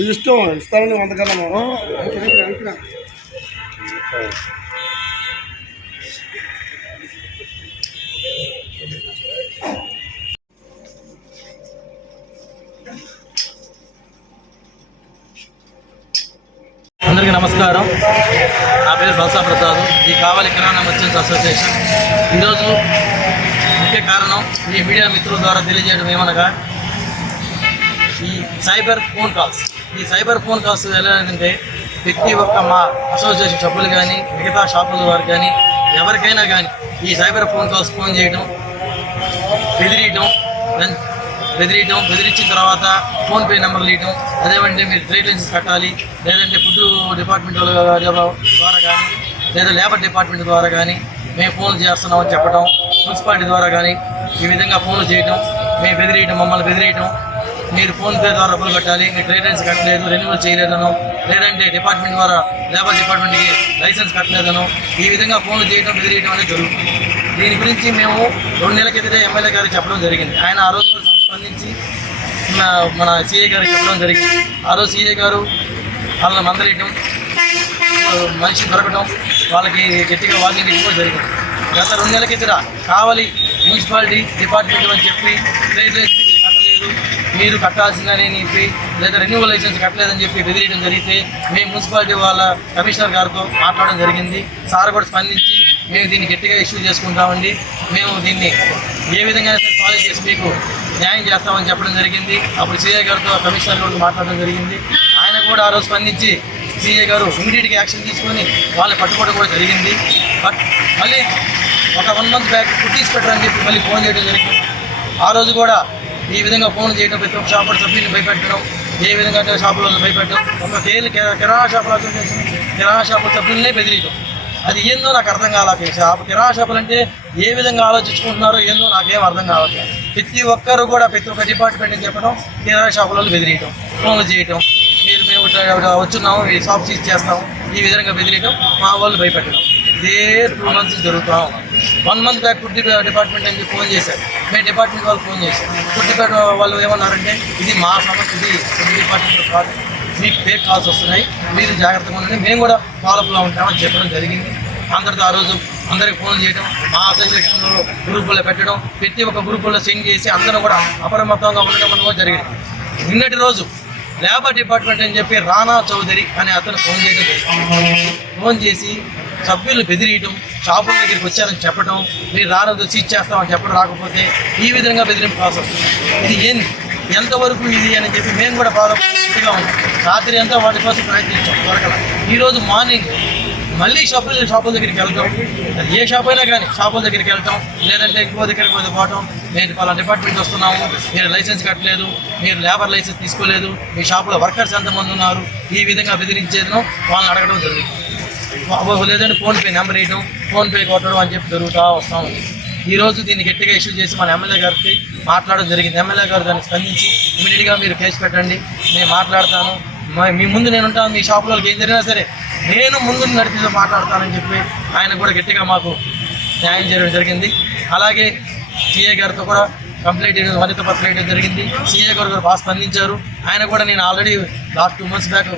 నీ ఇష్టం ఇస్తానని వంద కన్నా అందరికీ నమస్కారం. నా పేరు బల్సా ప్రసాద్. ఈ కావాలి కిరాణా మర్చెంట్స్ అసోసియేషన్. ఈరోజు ముఖ్య కారణం ఈ మీడియా మిత్రుల ద్వారా తెలియజేయడం ఏమనగా ఈ సైబర్ ఫోన్ కాల్స్. ఈ సైబర్ ఫోన్ కాల్స్ ఎలా అంటే ప్రతి ఒక్క మా అసోసియేషన్ సభ్యులు కానీ మిగతా షాపుల వారు కానీ ఎవరికైనా కానీ ఈ సైబర్ ఫోన్ కాల్స్ ఫోన్ చేయడం బెదిరియటం బెదిరియటం బెదిరించిన తర్వాత ఫోన్పే నెంబర్లు ఇవ్వడం అదేమంటే మీరు ట్రేడ్ లైసెన్స్ కట్టాలి లేదంటే ఫుడ్ డిపార్ట్మెంట్ వాళ్ళ ద్వారా కానీ లేదా లేబర్ డిపార్ట్మెంట్ ద్వారా కానీ మేము ఫోన్లు చేస్తున్నామని చెప్పడం మున్సిపాలిటీ ద్వారా కానీ ఈ విధంగా ఫోన్లు చేయడం మేము బెదిరియటం మమ్మల్ని బెదిరియటం మీరు ఫోన్పే ద్వారా డబ్బులు కట్టాలి మీరు ట్రేడ్ కట్టలేదు రెన్యువల్ చేయలేదనో లేదంటే డిపార్ట్మెంట్ ద్వారా లేబర్ డిపార్ట్మెంట్కి లైసెన్స్ కట్టలేదనో ఈ విధంగా ఫోన్లు చేయడం బెదిరియడం అనేది జరుగుతుంది. దీని గురించి మేము రెండు నెలల క్రితమే ఎమ్మెల్యే గారికి చెప్పడం జరిగింది. ఆయన ఆ రోజు స్పందించి మన- మన సీఏ గారికి చెప్పడం జరిగింది. ఆ రోజు సీఏ గారు వాళ్ళని మందలేయటం మనిషి దొరకడం వాళ్ళకి గట్టిగా వాకింగ్ ఇవ్వడం జరిగింది. గత రెండు నెలల కిందట కావాలి మున్సిపాలిటీ డిపార్ట్మెంట్ అని చెప్పి ట్రేడ్ లైసెన్స్ కట్టలేదు. మీరు కట్టాల్సిందని చెప్పి లేదా రెన్యువల్ లైసెన్స్ కట్టలేదని చెప్పి బెదిరియడం జరిగితే మేము మున్సిపాలిటీ వాళ్ళ కమిషనర్ గారితో మాట్లాడడం జరిగింది. సార్ కూడా స్పందించి మేము దీన్ని గట్టిగా ఇష్యూ చేసుకుంటామండి. మేము దీన్ని ఏ విధంగా సాల్వ్ చేసి మీకు న్యాయం చేస్తామని చెప్పడం జరిగింది. అప్పుడు సీఏ గారితో కమిషనర్ గారితో మాట్లాడడం జరిగింది. ఆయన కూడా ఆ రోజు స్పందించి సీఏ గారు ఇమీడియట్గా యాక్షన్ తీసుకొని వాళ్ళని పట్టుకోవడం కూడా జరిగింది. బట్ మళ్ళీ ఒక వన్ మంత్ బ్యాక్ కుట్టీస్ పెట్టరని చెప్పి మళ్ళీ ఫోన్ చేయడం జరిగింది. ఆ రోజు కూడా ఈ విధంగా ఫోన్ చేయడం ప్రతి ఒక్క షాపులో సభ్యుని భయపెట్టడం ఏ విధంగా అంటే షాపులో భయపెట్టడం ఒక తేలి కిరాణా షాపుల అసోసియేషన్ కిరాణా షాపుల సభ్యులనే బెదిరియడం అది ఏందో నాకు అర్థం కాలేదు షాపు కిరాణా షాపులు అంటే ఏ విధంగా ఆలోచించుకుంటున్నారో ఏందో నాకేం అర్థం కావట్లేదు. ప్రతి ఒక్కరు కూడా ప్రతి ఒక్క డిపార్ట్మెంట్ అని చెప్పడం కిరాణా షాపులలో బెదిరియటం ఫోన్లు చేయటం మీరు మేము వచ్చున్నాము ఈ షాప్ సీజ్ చేస్తాము ఈ విధంగా బెదిరియటం మా వాళ్ళు భయపెట్టడం. ఇదే టూ మంత్స్ జరుగుతూ. One month back food department అని ఫోన్ చేశారు. మేము డిపార్ట్మెంట్ వాళ్ళు ఫోన్ చేశారు. ఫుడ్ వాళ్ళు ఏమన్నారంటే ఇది మా సమస్య ఇది డిపార్ట్మెంట్ కాదు. మీకు ఫేక్ కాల్స్ వస్తున్నాయి. మీరు జాగ్రత్తగా ఉండండి. మేము కూడా ఫాలోఅప్లో ఉంటామని చెప్పడం జరిగింది. అందరితో ఆ రోజు అందరికి ఫోన్ చేయడం మా అసోసియేషన్లో గ్రూపుల్లో పెట్టడం ప్రతి ఒక్క గ్రూపుల్లో సెండ్ చేసి అందరూ కూడా అప్రమత్తంగా ఉండడం అనేది జరిగింది. నిన్నటి రోజు లేబర్ డిపార్ట్మెంట్ అని చెప్పి రానా చౌదరి అనే అతను ఫోన్ చేయడం ఫోన్ చేసి సభ్యులు బెదిరియటం షాపుల దగ్గరికి వచ్చారని చెప్పడం మీరు రానదు సీజ్ చేస్తామని చెప్పడం రాకపోతే ఈ విధంగా బెదిరింపు ప్రాసెస్ ఇది ఏంది ఎంతవరకు ఇది అని చెప్పి మేము కూడా బాధపడిగా ఉన్నాం. రాత్రి అంతా వాటి కోసం ప్రయత్నించాం దొరకల. ఈరోజు మార్నింగ్ మళ్ళీ షాపుల షాపుల దగ్గరికి వెళ్తాం. అది ఏ షాప్ అయినా కానీ షాపుల దగ్గరికి వెళ్తాం. లేదంటే ఇంకో దగ్గరికి పోతే పోవటం. మేము పలా డిపార్ట్మెంట్ వస్తున్నాము. మీరు లైసెన్స్ కట్టలేదు. మీరు లేబర్ లైసెన్స్ తీసుకోలేదు. మీ షాపులో వర్కర్స్ ఎంతమంది ఉన్నారు? ఈ విధంగా బెదిరించేదను వాళ్ళని అడగడం జరుగుతుంది వా- లేదంటే ఫోన్పే నెంబర్ వేయడం ఫోన్పే కొట్టడం అని చెప్పి జరుగుతూ వస్తాం ఉంది. ఈరోజు దీన్ని గట్టిగా ఇష్యూ చేసి మన ఎమ్మెల్యే గారికి మాట్లాడడం జరిగింది. ఎమ్మెల్యే గారు దాన్ని స్పందించి ఇమీడియట్గా మీరు కేసు పెట్టండి. నేను మాట్లాడతాను. మీ ముందు నేను ఉంటాను. మీ షాప్లో ఏం జరిగినా సరే నేను ముందు నడిపితో మాట్లాడతానని చెప్పి ఆయన కూడా గట్టిగా మాకు న్యాయం చేయడం జరిగింది. అలాగే సిఏ గారితో కూడా కంప్లైంట్ చేయడం వనిత పత్రం వేయడం జరిగింది. సీఏ గారు కూడా బాగా స్పందించారు. ఆయన కూడా నేను already last two months back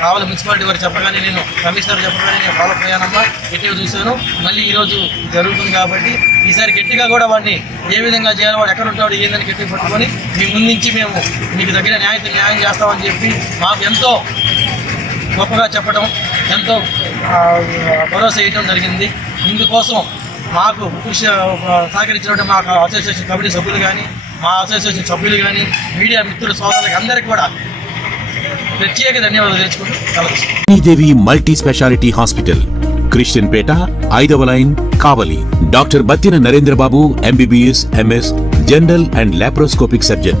కావాలి మున్సిపాలిటీ వారు చెప్పగానే నేను కమిషనర్ చెప్పగానే నేను ఫాలో అయ్యానమ్మా గట్టిగా చూశాను. మళ్ళీ ఈరోజు జరుగుతుంది కాబట్టి ఈసారి గట్టిగా కూడా వాడిని ఏ విధంగా చేయాలో వాడు ఎక్కడ ఉంటాడు ఏందని గట్టిగా పట్టుకొని మీ ముందు నుంచి మేము మీకు దగ్గర న్యాయం న్యాయం చేస్తామని చెప్పి మాకు ఎంతో గొప్పగా చెప్పడం ఎంతో భరోసా ఇవ్వడం జరిగింది. ఇందుకోసం మాకు కృషి సహకరించినటువంటి మా అసోసియేషన్ కమిటీ సభ్యులు కానీ మా అసోసియేషన్ సభ్యులు కానీ మీడియా మిత్రులు సోదరులకు అందరికీ కూడా ప్రత్యేక ధన్యవాదాలు తెలుసుకుంటూ కలవచ్చు Sridevi multi speciality hospital Christianpet ఐదవ line Kavali. Doctor Battina Narendrababu MBBS MS general and laparoscopic surgeon.